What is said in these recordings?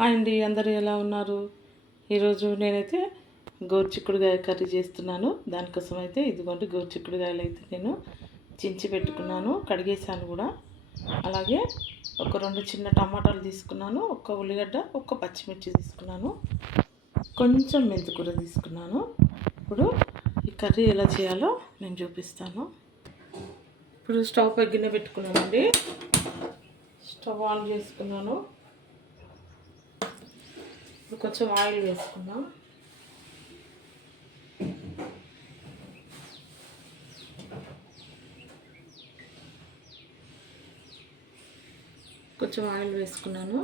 Hi అండి, అందరూ ఎలా ఉన్నారు? ఈరోజు నేనైతే గోరుచిక్కుడుకాయ కర్రీ చేస్తున్నాను. దానికోసం అయితే ఇదిగోండి గోరుచిక్కుడుకాయలు అయితే నేను చించి పెట్టుకున్నాను, కడిగేసాను కూడా. అలాగే ఒక 2 చిన్న టమాటాలు తీసుకున్నాను, ఒక ఉల్లిగడ్డ, ఒక పచ్చిమిర్చి తీసుకున్నాను, కొంచెం మెంతికూర తీసుకున్నాను. ఇప్పుడు ఈ కర్రీ ఎలా చేయాలో నేను చూపిస్తాను. ఇప్పుడు స్టవ్ పై గిన్నె పెట్టుకున్నానండి. స్టవ్ ఆన్ చేసుకున్నాను. ఇప్పుడు కొంచెం ఆయిల్ వేసుకుందాం. కొంచెం ఆయిల్ వేసుకున్నాను.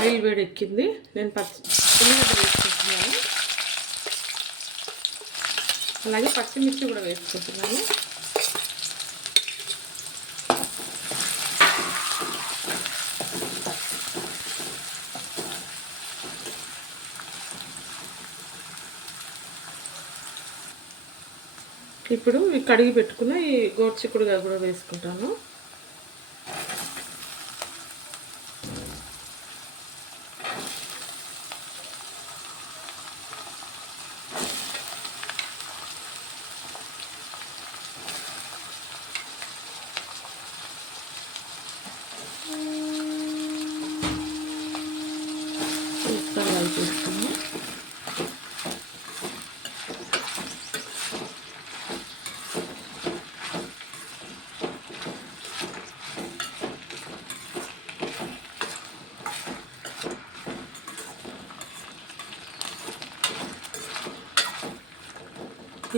ఆయిల్ వేడెక్కింది. నేను ఉల్లిగడ్డ వేసుకుంటున్నాను, అలాగే పచ్చిమిర్చి కూడా వేసుకుంటున్నాను. ఇప్పుడు ఈ కడిగి పెట్టుకున్న ఈ గోరుచిక్కుడుకాయ కూడా వేసుకుంటాను.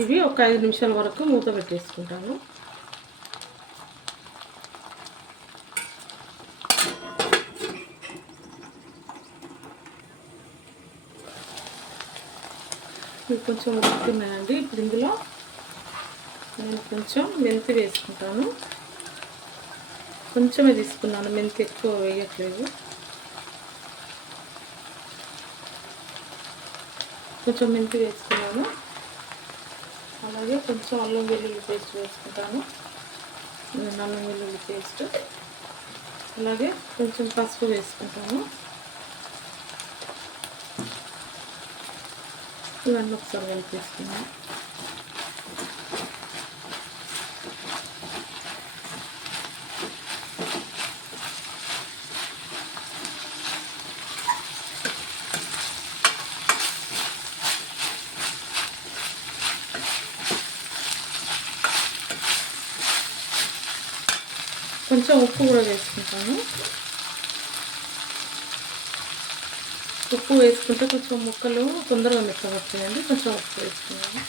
ఇవి ఒక 5 నిమిషాల వరకు మూత పెట్టేసుకుంటాను. ఇవి కొంచెం ఉడుకుతున్నాయండి. ఇప్పుడు ఇందులో నేను కొంచెం మెంతి వేసుకుంటాను. కొంచెమే తీసుకున్నాను, మెంతి ఎక్కువ వేయట్లేదు. కొంచెం మెంతి వేసుకున్నాను. అలాగే కొంచెం అల్లం వెల్లుల్లి పేస్ట్ వేసుకుంటాను. అల్లం వెల్లుల్లి పేస్ట్, అలాగే కొంచెం పసుపు వేసుకుంటాను. ఇవన్నీ ఒకసారి కలిపేసుకున్నాను. కొంచెం ఉప్పు కూడా వేసుకుంటాను. ఉప్పు వేసుకుంటే కొంచెం ముక్కలు తొందరగా మెత్తగొస్తాయండి. కొంచెం ఉప్పు వేసుకున్నాను.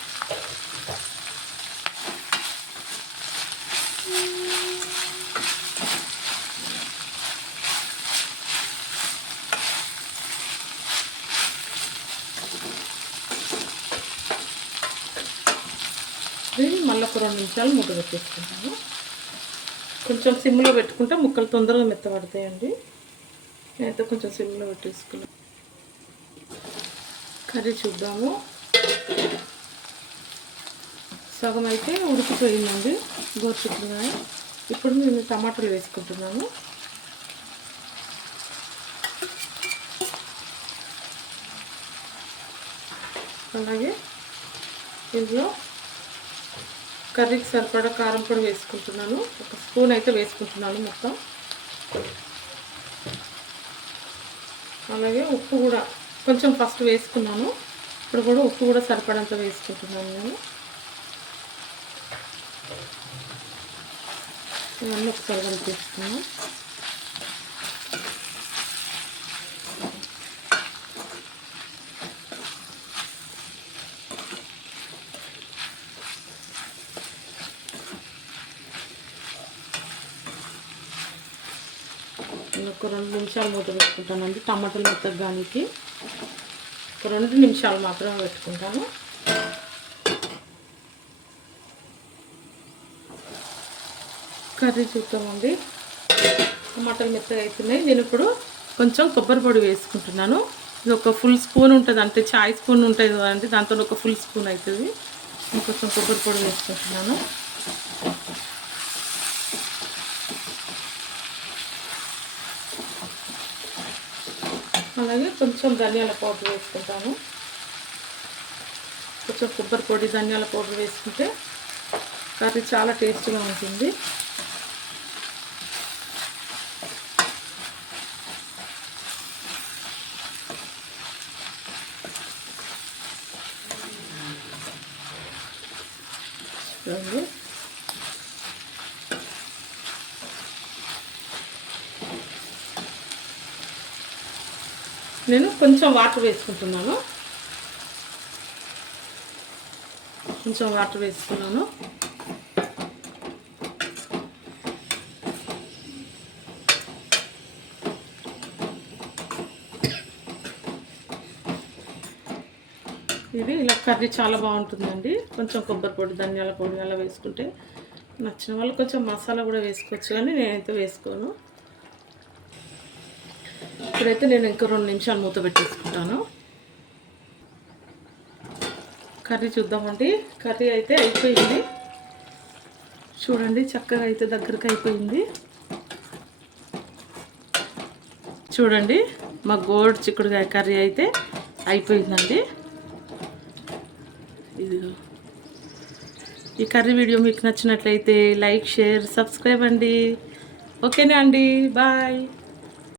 మళ్ళీ ఒక 2 నిమిషాలు మూత పెట్టేసుకుంటాను. కొంచెం సిమ్లో పెట్టుకుంటే ముక్కలు తొందరగా మెత్తబడతాయండి. నేనైతే కొంచెం సిమ్లో పెట్టేసుకున్నాను. కర్రీ చూద్దాము. సగం అయితే ఉడికిపోయిందండి గోరుచిక్కుడుకాయ. ఇప్పుడు నేను టమాటాలు వేసుకుంటున్నాను. అలాగే ఇందులో కర్రీకి సరిపడా కారం పొడి వేసుకుంటున్నాను. ఒక స్పూన్ అయితే వేసుకుంటున్నాను మొత్తం. అలాగే ఉప్పు కూడా కొంచెం ఫస్ట్ వేసుకున్నాను. ఇప్పుడు కూడా ఉప్పు కూడా సరిపడంత వేసుకుంటున్నాను నేను. ఇవన్నీ ఒకసారి కలిపేసుకున్నాను. ఒక 2 నిమిషాలు మూత పెట్టుకుంటానండి. టమాటాలు మెత్తగానికి ఒక 2 నిమిషాలు మాత్రమే పెట్టుకుంటాను. కర్రీ చూద్దామండి. టమాటాలు మెత్తగా అవుతున్నాయి. నేను ఇప్పుడు కొంచెం కొబ్బరి పొడి వేసుకుంటున్నాను. ఇది ఒక ఫుల్ స్పూన్ ఉంటుంది, అంటే చాయ్ స్పూన్ ఉంటుంది కదండి, దాంతో ఒక ఫుల్ స్పూన్ అవుతుంది. కొంచెం కొబ్బరి పొడి వేసుకుంటున్నాను. అలాగే కొంచెం ధనియాల పౌడర్ వేసుకుంటాను. కొంచెం కొబ్బరి పొడి, ధనియాల పౌడర్ వేసుకుంటే కర్రీ చాలా టేస్ట్గా ఉంటుంది. చూడండి, నేను కొంచెం వాటర్ వేసుకుంటున్నాను. కొంచెం వాటర్ వేసుకున్నాను. ఇది ఇలా కర్రీ చాలా బాగుంటుందండి. కొంచెం కొబ్బరి పొడి, ధనియాల పొడి అలా వేసుకుంటే, నచ్చిన వాళ్ళు కొంచెం మసాలా కూడా వేసుకోవచ్చు, కానీ నేనైతే వేసుకోను. ఇప్పుడైతే నేను ఇంకా 2 నిమిషాలు మూత పెట్టేసుకుంటాను. కర్రీ చూద్దామండి. కర్రీ అయితే అయిపోయింది. చూడండి, చక్కగా అయితే దగ్గరకు అయిపోయింది. చూడండి, మా గోడు చిక్కుడుకాయ కర్రీ అయితే అయిపోయిందండి. ఇదిగో, ఈ కర్రీ వీడియో మీకు నచ్చినట్లయితే లైక్, షేర్, సబ్స్క్రైబ్ అండి. ఓకేనా అండి, బాయ్.